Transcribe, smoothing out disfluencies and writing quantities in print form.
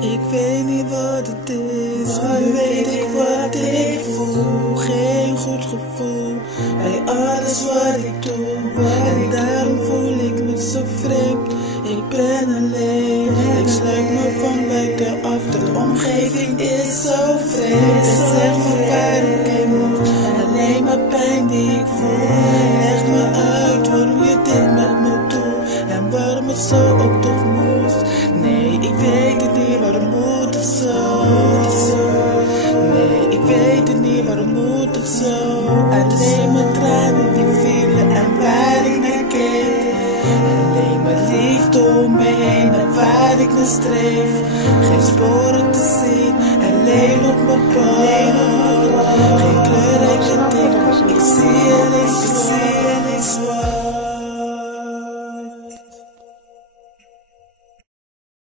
Ik weet niet wat het is, nu weet ik wat ik voel. Geen goed gevoel bij alles wat ik doe. En daarom voel ik me zo vreemd, ik ben alleen. Ik sluit me van buiten af, de omgeving is zo vreemd. En zeg me waar ik moet, alleen maar pijn die ik voel. Leg me uit waarom je dit met me doet en waarom het zo ook toch moest. Nee, ik weet het niet, waarom moet het zo? Nee, ik weet het niet, waarom moet het zo? Alleen mijn tranen die vielen en waar ik naar keek. Alleen mijn liefde om me heen en waar ik naar streef. Geen sporen te zien, alleen op mijn pad.